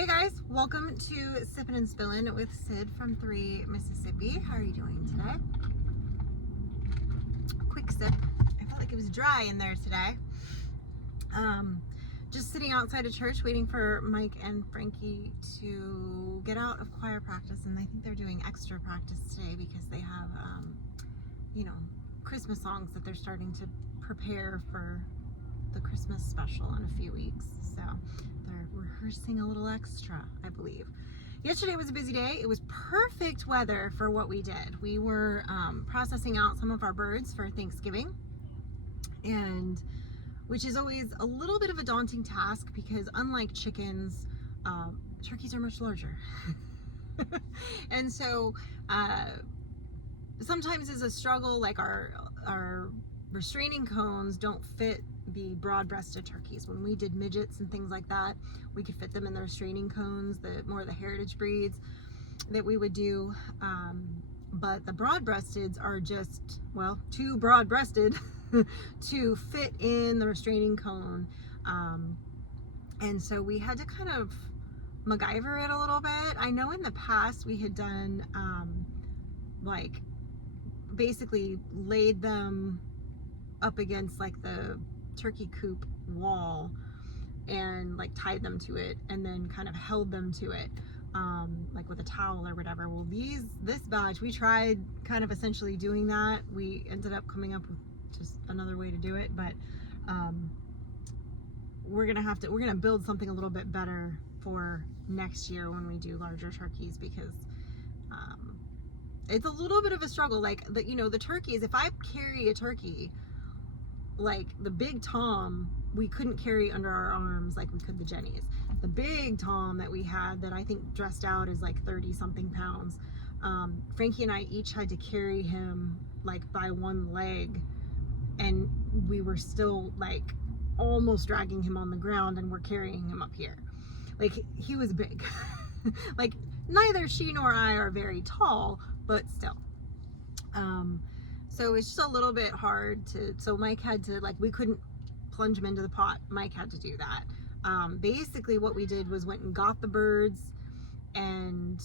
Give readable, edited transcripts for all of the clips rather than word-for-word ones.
Hey guys, welcome to Sippin' and Spillin' with Sid from 3 Mississippi. How are you doing today? Quick sip. I felt like it was dry in there today. Just sitting outside of church waiting for Mike and Frankie to get out of choir practice, and I think they're doing extra practice today because they have, Christmas songs that they're starting to prepare for the Christmas special in a few weeks. So they're rehearsing a little extra, I believe. Yesterday was a busy day. It was perfect weather for what we did. We were processing out some of our birds for Thanksgiving, and which is always a little bit of a daunting task because unlike chickens, turkeys are much larger. And so sometimes is a struggle, like our restraining cones don't fit the broad-breasted turkeys. When we did midgets and things like that, we could fit them in the restraining cones, the heritage breeds that we would do. But the broad-breasteds are just, well, too broad-breasted to fit in the restraining cone. And so we had to kind of MacGyver it a little bit. I know in the past we had done like basically laid them up against like the turkey coop wall and like tied them to it and then kind of held them to it like with a towel or whatever. Well, this batch we tried kind of essentially doing that. We ended up coming up with just another way to do it, but we're gonna build something a little bit better for next year when we do larger turkeys, because it's a little bit of a struggle. Like the turkeys, if I carry a turkey, like the big tom, we couldn't carry under our arms like we could the Jennies. The big tom that we had that I think dressed out is like 30 something pounds. Frankie and I each had to carry him like by one leg, and we were still like almost dragging him on the ground, and we're carrying him up here. Like, he was big. Like, neither she nor I are very tall, but still. So it's just a little bit hard so Mike had to, like, we couldn't plunge him into the pot. Mike had to do that. Basically what we did was went and got the birds, and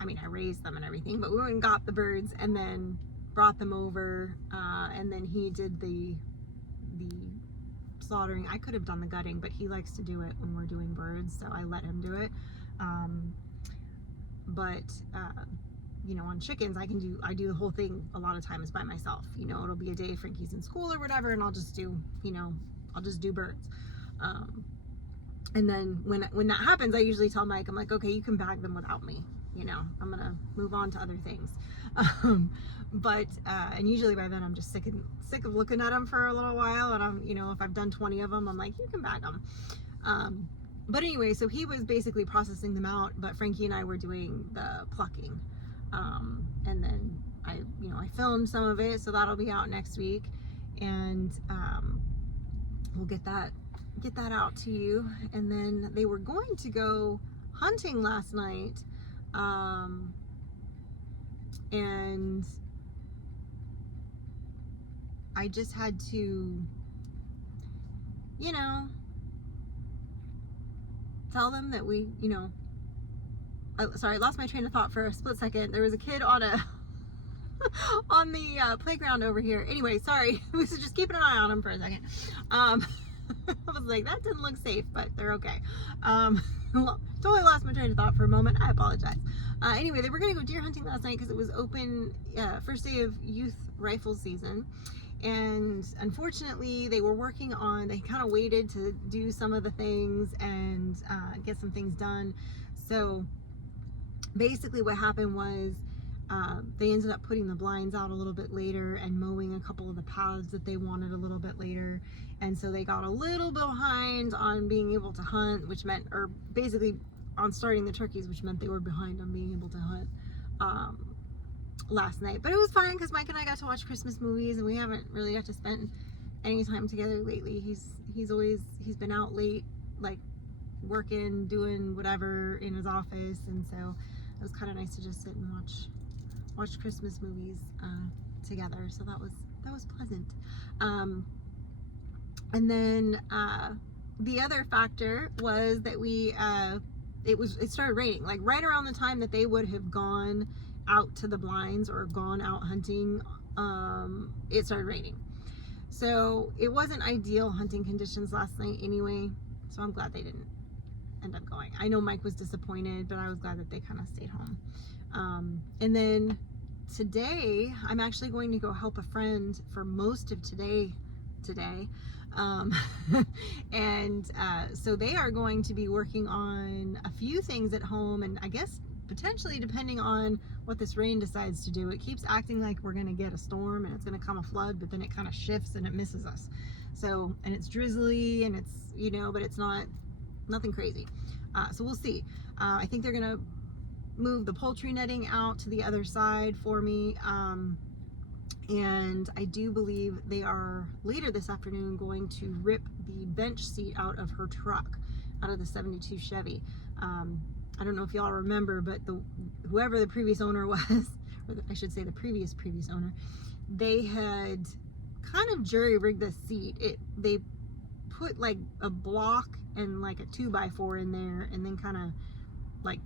I mean, I raised them and everything, but we went and got the birds and then brought them over, and then he did the slaughtering. I could have done the gutting, but he likes to do it when we're doing birds, so I let him do it. On chickens, I do the whole thing a lot of times by myself. It'll be a day Frankie's in school or whatever, and I'll just do birds. And then when that happens, I usually tell Mike, I'm like, okay, you can bag them without me. I'm gonna move on to other things. And usually by then I'm just sick of looking at them for a little while, and I'm, if I've done 20 of them, I'm like, you can bag them. But anyway, so he was basically processing them out, but Frankie and I were doing the plucking. And then I filmed some of it, so that'll be out next week, and we'll get that out to you. And then they were going to go hunting last night, and I just had to, tell them that we, sorry, I lost my train of thought for a split second. There was a kid on on the playground over here. Anyway, sorry, we was just keeping an eye on him for a second. I was like, that didn't look safe, but they're okay. Totally lost my train of thought for a moment. I apologize. Anyway, they were gonna go deer hunting last night because it was open, first day of youth rifle season. And unfortunately, they kind of waited to do some of the things and get some things done. So basically what happened was they ended up putting the blinds out a little bit later and mowing a couple of the paths that they wanted a little bit later. And so they got a little behind on being able to hunt, or basically on starting the turkeys, which meant they were behind on being able to hunt last night. But it was fine because Mike and I got to watch Christmas movies, and we haven't really got to spend any time together lately. He's been out late, like working, doing whatever in his office, and so it was kind of nice to just sit and watch Christmas movies together. So that was pleasant. And then the other factor was that it started raining, like right around the time that they would have gone out to the blinds or gone out hunting. It started raining, so it wasn't ideal hunting conditions last night anyway, so I'm glad they didn't end up going. I know Mike was disappointed, but I was glad that they kind of stayed home. And then today I'm actually going to go help a friend for most of today. And so they are going to be working on a few things at home, and I guess potentially, depending on what this rain decides to do, it keeps acting like we're going to get a storm and it's going to come a flood, but then it kind of shifts and it misses us. So, and it's drizzly and it's, you know, but it's nothing crazy. So we'll see. I think they're going to move the poultry netting out to the other side for me. And I do believe they are later this afternoon going to rip the bench seat out of her truck, out of the 72 Chevy. I don't know if y'all remember, but whoever the previous owner was, or I should say the previous owner, they had kind of jury-rigged the seat. They put like a block and like a 2x4 in there, and then kind of like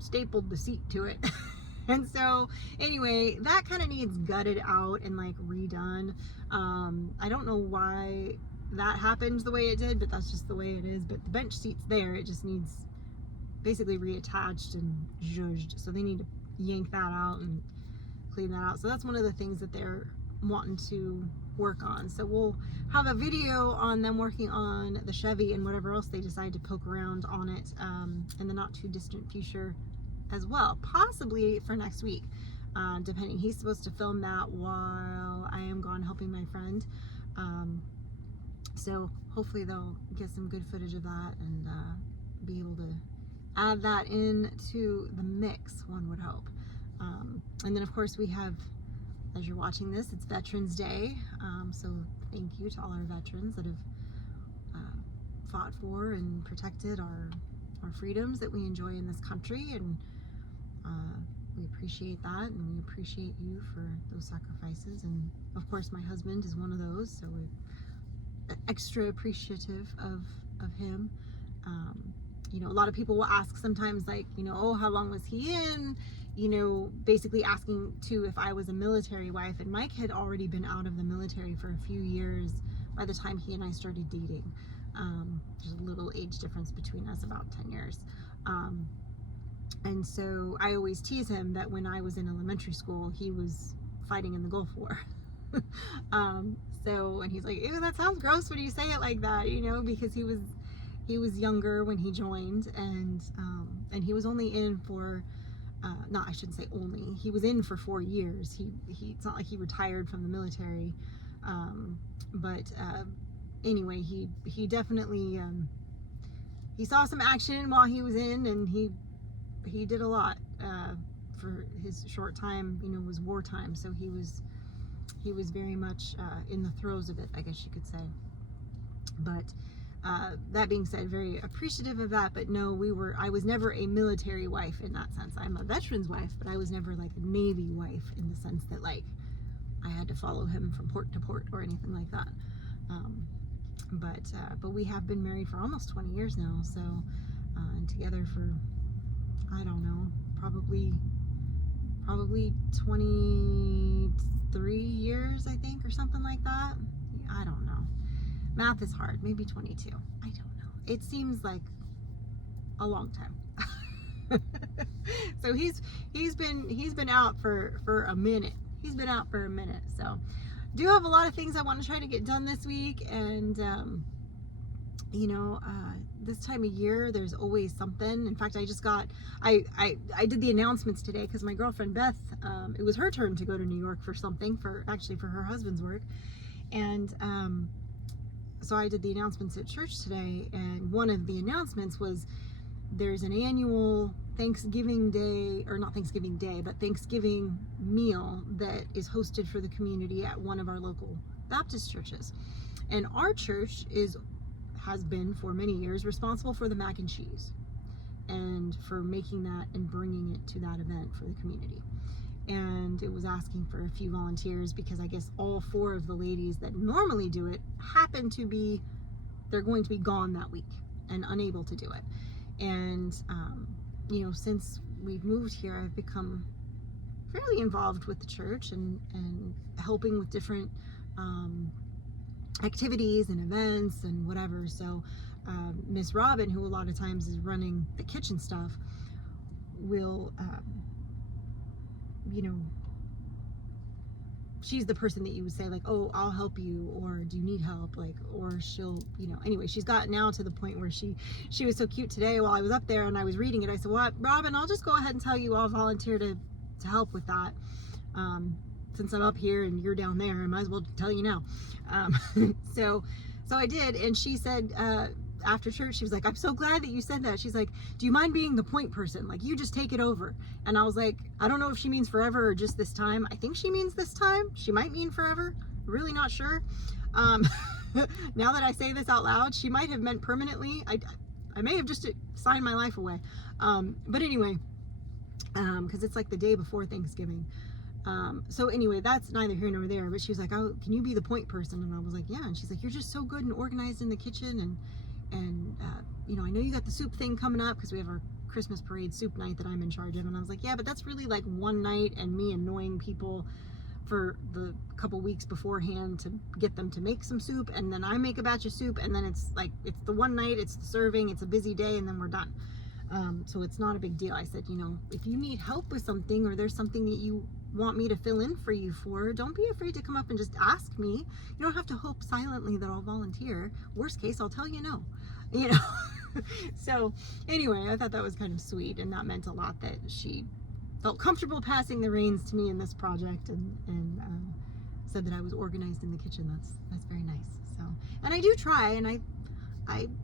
stapled the seat to it. And so anyway, that kind of needs gutted out and like redone. I don't know why that happened the way it did, but that's just the way it is. But the bench seat's there, it just needs basically reattached and zhuzhed, so they need to yank that out and clean that out. So that's one of the things that they're wanting to work on. So we'll have a video on them working on the Chevy and whatever else they decide to poke around on it in the not too distant future as well, possibly for next week, depending. He's supposed to film that while I am gone helping my friend, so hopefully they'll get some good footage of that and be able to add that into the mix, one would hope. And then of course we have, as you're watching this, it's Veterans Day, so thank you to all our veterans that have fought for and protected our freedoms that we enjoy in this country, and we appreciate that, and we appreciate you for those sacrifices. And of course my husband is one of those, so we're extra appreciative of him. You know, a lot of people will ask sometimes, like, you know, oh, how long was he in? You know, basically asking too if I was a military wife, and Mike had already been out of the military for a few years by the time he and I started dating. There's a little age difference between us, about 10 years. And so I always tease him that when I was in elementary school, he was fighting in the Gulf War. And he's like, ew, that sounds gross when you say it like that, you know, because he was younger when he joined, and he was only in for, I shouldn't say only, he was in for 4 years. It's not like he retired from the military, but anyway, he definitely, he saw some action while he was in, and he did a lot for his short time. You know, it was wartime, so he was very much in the throes of it, I guess you could say. But that being said, very appreciative of that. But no, I was never a military wife in that sense. I'm a veteran's wife, but I was never like a Navy wife in the sense that like I had to follow him from port to port or anything like that. But we have been married for almost 20 years now, so and together for, I don't know, probably 23 years, I think, or something like that. I don't know. Math is hard. Maybe 22. I don't know. It seems like a long time. So he's been out for a minute. He's been out for a minute. So do have a lot of things I want to try to get done this week, and you know, this time of year there's always something. In fact, I just got I did the announcements today because my girlfriend Beth, it was her turn to go to New York for something, for her husband's work, and so I did the announcements at church today, and one of the announcements was there's an annual Thanksgiving Day, or not Thanksgiving Day, but Thanksgiving meal that is hosted for the community at one of our local Baptist churches. And our church has been for many years responsible for the mac and cheese and for making that and bringing it to that event for the community. And it was asking for a few volunteers because I guess all 4 of the ladies that normally do it they're going to be gone that week and unable to do it. And you know, since we've moved here, I've become fairly involved with the church and helping with different activities and events and whatever. So Miss Robin, who a lot of times is running the kitchen stuff, will you know, she's the person that you would say like, oh, I'll help you, or do you need help, like, or she'll, you know, anyway, she's got now to the point where she was so cute today while I was up there and I was reading it. I said, well, Robin, I'll just go ahead and tell you I'll volunteer to help with that. Since I'm up here and you're down there, I might as well tell you now. So I did, and she said after church, she was like, I'm so glad that you said that. She's like, do you mind being the point person? Like, you just take it over. And I was like, I don't know if she means forever or just this time. I think she means this time. She might mean forever. Really not sure. Now that I say this out loud, she might have meant permanently. I may have just signed my life away. But anyway, because it's like the day before Thanksgiving. So anyway, that's neither here nor there, but she was like, oh, can you be the point person? And I was like, yeah. And she's like, you're just so good and organized in the kitchen. And you know, I know you got the soup thing coming up because we have our Christmas parade soup night that I'm in charge of. And I was like, yeah, but that's really like one night and me annoying people for the couple weeks beforehand to get them to make some soup. And then I make a batch of soup, and then it's like, it's the one night, it's the serving, it's a busy day, and then we're done. So it's not a big deal. I said, you know, if you need help with something, or there's something that you want me to fill in for you for, don't be afraid to come up and just ask me. You don't have to hope silently that I'll volunteer. Worst case, I'll tell you no, you know. So anyway, I thought that was kind of sweet, and that meant a lot that she felt comfortable passing the reins to me in this project, and said that I was organized in the kitchen. That's very nice. So, and I do try, and I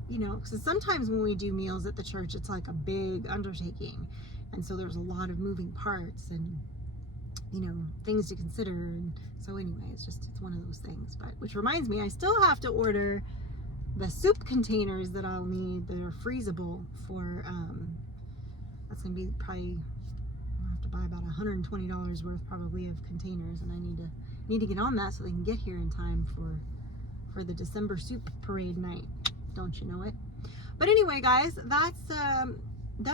you know, because sometimes when we do meals at the church, it's like a big undertaking, and so there's a lot of moving parts and, you know, things to consider. And so anyway, it's one of those things. But which reminds me, I still have to order the soup containers that I'll need that are freezable for that's gonna be probably, I'll have to buy about $120 worth probably of containers, and I need to get on that so they can get here in time for the December soup parade night. Don't you know it? But anyway, guys, that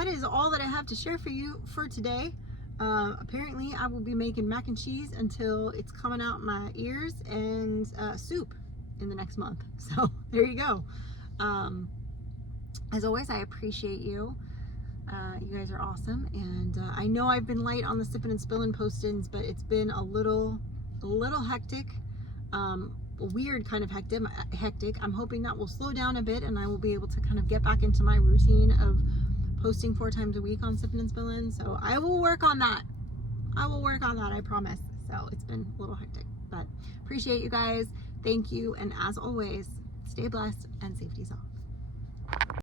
is all that I have to share for you for today. Apparently I will be making mac and cheese until it's coming out my ears, and soup in the next month. So there you go. As always, I appreciate you. You guys are awesome, and I know I've been light on the sipping and spilling post-ins, but it's been a little hectic. Weird kind of hectic. I'm hoping that will slow down a bit, and I will be able to kind of get back into my routine of posting 4 times a week on Sippin' and Spillin'. So I will work on that. I promise. So it's been a little hectic, but appreciate you guys. Thank you. And as always, stay blessed and safety's off.